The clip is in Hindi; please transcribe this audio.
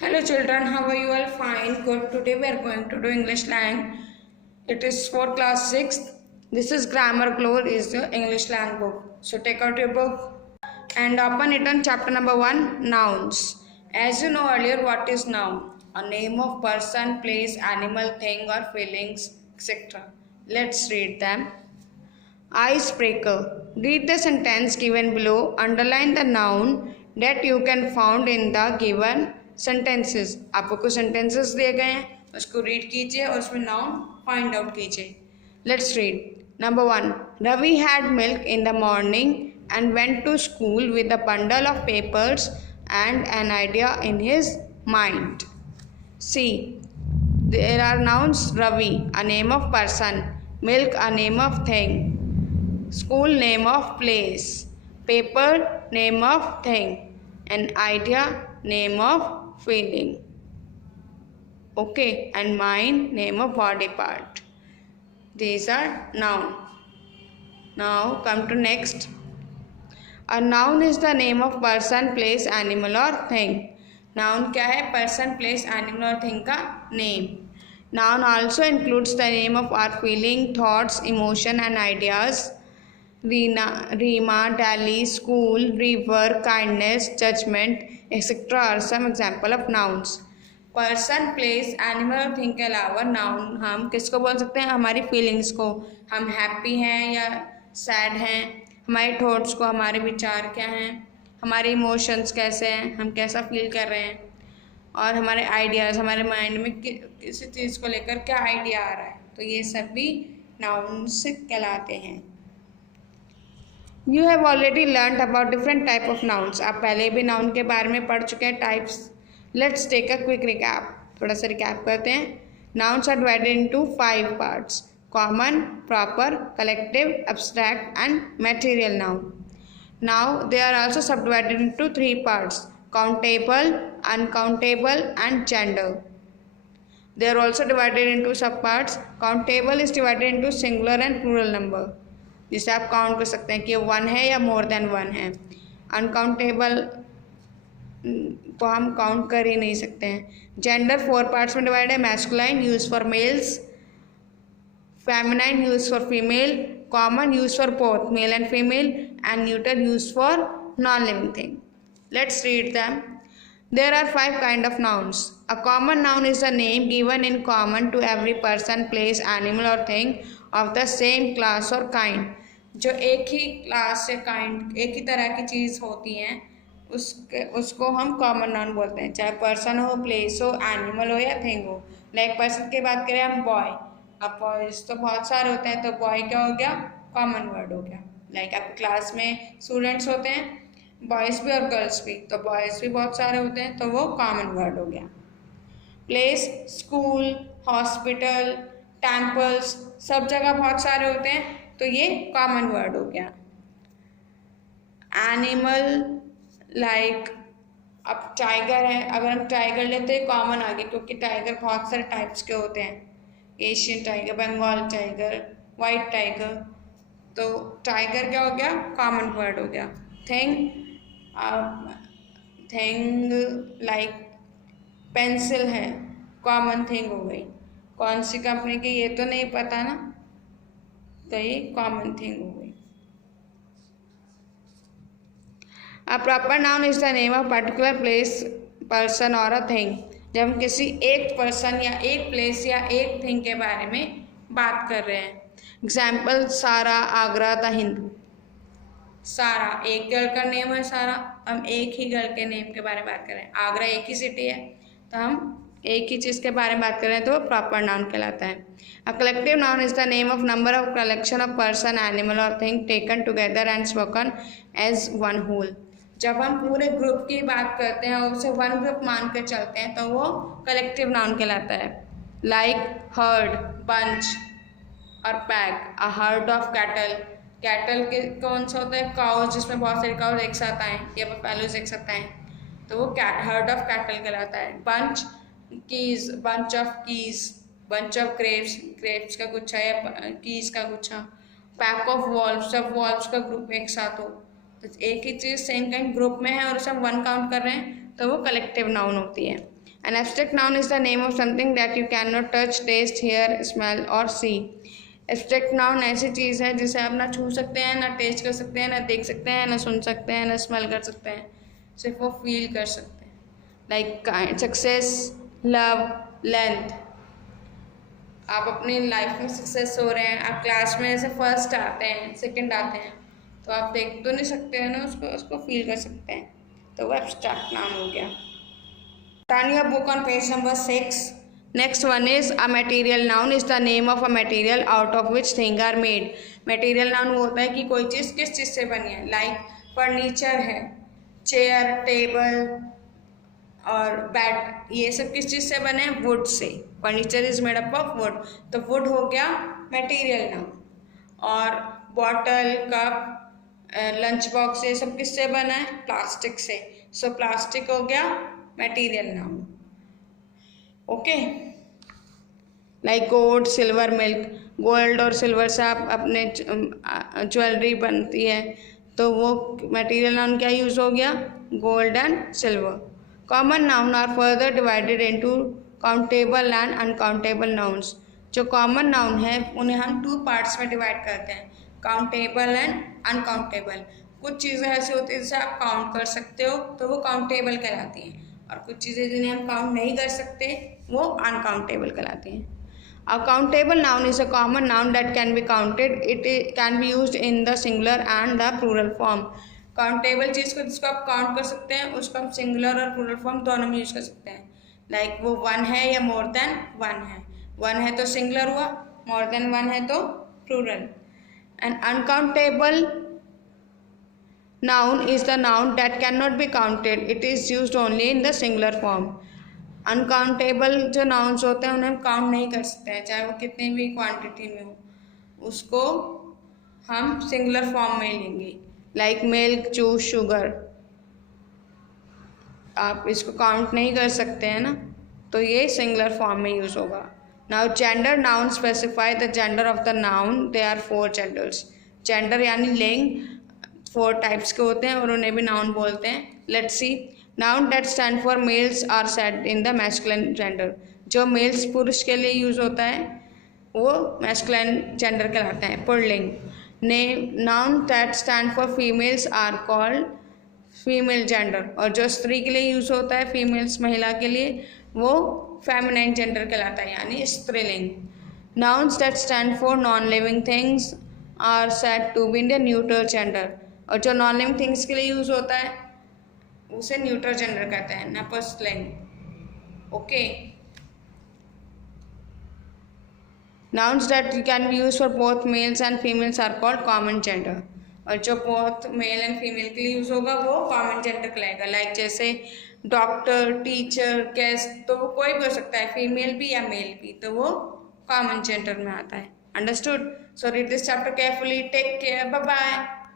Hello children, how are you all? Fine, good. Today we are going to do English lang. It is for class 6th. This is Grammar Glow is the English lang book. So take out your book and open it on chapter number 1, Nouns. As you know earlier, what is noun? A name of person, place, animal, thing or feelings, etc. Let's read them. Icebreaker. Read the sentence given below. Underline the noun that you can found in the given sentences. आपको कुछ sentences दिए गए हैं, उसको read कीजिए और उसमें noun find out कीजिए. Let's read. Number 1. Ravi had milk in the morning and went to school with a bundle of papers and an idea in his mind. C. There are nouns. Ravi, a name of person. Milk, a name of thing. School, name of place. Paper, name of thing. An idea, name of feeling. Okay, and mind, name of body part. These are noun. Now come to next. A noun is the name of person, place, animal or thing. Noun क्या है? Person, place, animal or thing का name. Noun also includes the name of our feeling, thoughts, emotion and ideas. Rima, Dali, school, river, kindness, judgment, etc. are some example of nouns. Person, place, animal or thing के अलावा नाउन हम किसको बोल सकते हैं? हमारी फीलिंग्स को. हम हैप्पी हैं या सैड हैं, हमारे थॉट्स को, हमारे विचार क्या हैं, हमारे इमोशंस कैसे हैं, हम कैसा फील कर रहे हैं, और हमारे आइडियाज़, हमारे माइंड में किसी चीज़ को लेकर क्या आइडिया आ रहा है. तो ये सब भी नाउन्स कहलाते हैं. You have already learn about different type of nouns. आप पहले भी नाउन के बारे में पढ़ चुके हैं, types. Let's take a quick recap. थोड़ा सा रिकैप करते हैं. Nouns are divided into 5 parts: common, proper, collective, abstract and material noun. Now they are also subdivided into 3 parts: countable, uncountable and gender. They are also divided into subparts. Countable is divided into singular and plural number, जिसे आप काउंट कर सकते हैं कि 1 है या मोर देन 1 है. अनकाउंटेबल को हम काउंट कर ही नहीं सकते हैं. जेंडर 4 पार्ट्स में डिवाइड है: masculine use for mails, feminine use for female, common use for both male and female, and neutral use for non living thing. Let's read them. There are 5 kind of nouns. A common noun is a name given in common to every person, place, animal or thing of the same class or kind. जो एक ही क्लास से काइंड, एक ही तरह की चीज़ होती हैं, उसको हम कॉमन नाउन बोलते हैं. चाहे पर्सन हो, प्लेस हो, एनिमल हो या थिंग हो. लाइक पर्सन की बात करें हम, बॉय. अब बॉयज़ तो बहुत सारे होते हैं, तो बॉय क्या हो गया? कॉमन वर्ड हो गया. लाइक आपकी क्लास में स्टूडेंट्स होते हैं, बॉयज़ भी और गर्ल्स भी, तो बॉयज़ भी बहुत सारे होते हैं, तो वो कॉमन वर्ड हो गया. प्लेस, स्कूल, हॉस्पिटल, टेम्पल्स, सब जगह बहुत सारे होते हैं, तो ये कॉमन वर्ड हो गया. एनिमल, लाइक अब टाइगर है, अगर हम टाइगर लेते हैं कॉमन आ गया, क्योंकि टाइगर बहुत सारे टाइप्स के होते हैं. Asian tiger, Bengal tiger, white tiger, तो टाइगर क्या हो गया? कॉमन वर्ड हो गया. थिंग लाइक पेंसिल है, कॉमन थिंग हो गई. कौन सी कंपनी की ये तो नहीं पता ना, तो ये कॉमन थिंग हो गई. A proper noun is the name of particular place, person और अ थिंग. जब हम किसी एक पर्सन या एक प्लेस या एक थिंग के बारे में बात कर रहे हैं. एग्जाम्पल: सारा, आगरा, द हिंदू. सारा एक गर्ल का नेम है. सारा, हम एक ही गर्ल के नेम के बारे में बात कर रहे हैं. आगरा एक ही सिटी है, तो हम एक ही चीज़ के बारे में बात कर रहे हैं, तो प्रॉपर नाउन कहलाता है. A collective noun is the name of number of collection of person, animal or thing taken together and spoken as one whole. जब हम पूरे ग्रुप की बात करते हैं और उसे वन ग्रुप मान कर चलते हैं, तो वो कलेक्टिव नाउन कहलाता है. लाइक हर्ड, बंच और pack. A herd of cattle. Cattle के कौन सा होता है? काउज, जिसमें बहुत सारे काउज एक साथ आए या पैलोज एक साथ आए, तो वो हर्ड ऑफ कैटल कहलाता है. Bunch, keys, bunch of keys, bunch of grapes, grapes का गुच्छा या कीज का गुच्छा. पैक ऑफ वॉल्व्स, सब वॉल्व्स का ग्रुप एक साथ हो, तो एक ही चीज़ सेम काइंड ग्रुप में है और उसे हम वन काउंट कर रहे हैं, तो वो कलेक्टिव नाउन होती है. An abstract noun is the name of something that you cannot touch, taste, hear, smell or see. Abstract noun ऐसी चीज़ है जिसे आप ना छू सकते हैं, ना टेस्ट कर सकते हैं, ना देख सकते हैं, ना सुन सकते हैं, ना स्मेल कर सकते हैं, सिर्फ वो फील कर सकते हैं. Like success, love, length. आप अपनी लाइफ में सक्सेस हो रहे हैं, आप क्लास में ऐसे फर्स्ट आते हैं, सेकंड आते हैं, तो आप देख तो नहीं सकते हैं ना उसको फील कर सकते हैं, तो वो एब्स्ट्रैक्ट नाउन हो गया. Turn your book on page number 6. Next one is a material noun is the name of a material out of which things are made. Material noun वो होता है कि कोई चीज़ किस चीज़ से बनी है. लाइक फर्नीचर है, चेयर, टेबल और बैट, ये सब किस चीज़ से बने हैं? Would say. Furniture is made up of would, तो वुड हो गया मटेरियल नाउन. और बॉटल, कप, लंच बॉक्स, ये सब किससे बना है? प्लास्टिक से. सो प्लास्टिक हो गया material noun. Okay. Like gold, silver, milk. Gold और सिल्वर से आप अपने ज्वेलरी बनती है, तो वो मटेरियल नाउन क्या यूज हो गया? Gold and silver. Common noun are further divided into countable and uncountable nouns. जो कॉमन नाउन है उन्हें हम 2 पार्ट्स में डिवाइड करते हैं, काउंटेबल एंड अनकाउंटेबल. कुछ चीज़ें ऐसी होती हैं जिसे आप काउंट कर सकते हो, तो वो काउंटेबल कहलाती हैं, और कुछ चीज़ें जिन्हें हम काउंट नहीं कर सकते वो अनकाउंटेबल कहलाती हैं. A countable noun is a common noun that can be counted. It can be used in the singular and the plural form. Countable चीज़ को जिसको आप काउंट कर सकते हैं उसको हम सिंगुलर और प्लूरल फॉर्म दोनों में यूज कर सकते हैं. लाइक वो 1 है या मोर देन 1 है. 1 है तो सिंगुलर हुआ, मोर देन 1 है तो plural. And uncountable noun is the noun that cannot be counted. It is used only in the singular form. Uncountable जो नाउन्स होते हैं उन्हें हम काउंट नहीं कर सकते हैं, चाहे वो कितनी भी क्वांटिटी में हो, उसको हम सिंगुलर फॉर्म में लेंगे. Like milk, juice, sugar. आप इसको काउंट नहीं कर सकते हैं ना, तो ये सिंगुलर फॉर्म में यूज होगा. Now gender noun specify the gender of the noun. They are 4 genders. Gender यानी लिंग 4 टाइप्स के होते हैं और उन्हें भी नाउन बोलते हैं. Let's see. Noun that stand for males are said in the masculine gender. जो मेल्स पुरुष के लिए यूज होता है वो मैस्कुलिन जेंडर कहलाता है, पुल्लिंग. Noun that stand for females are called female gender. और जो स्त्री के लिए यूज होता है, फीमेल्स महिला के लिए, वो फेमिनाइन जेंडर कहलाता है, यानी स्त्रीलिंग. Nouns that stand for non living things are said to be in the neutral gender. और जो नॉन लिविंग थिंग्स के लिए यूज होता है उसे न्यूट्रल जेंडर कहते हैं, नपुंसकलिंग. Okay. Nouns that can be use for both males and females are called common gender. और जो बोथ मेल एंड फीमेल के लिए यूज होगा वो कॉमन जेंडर कहलाएगा. लाइक जैसे डॉक्टर, टीचर, गेस्ट, तो वो कोई भी हो सकता है, फीमेल भी या मेल भी, तो वो कॉमन जेंडर में आता है. Understood? So read this chapter carefully. Take care. Bye bye.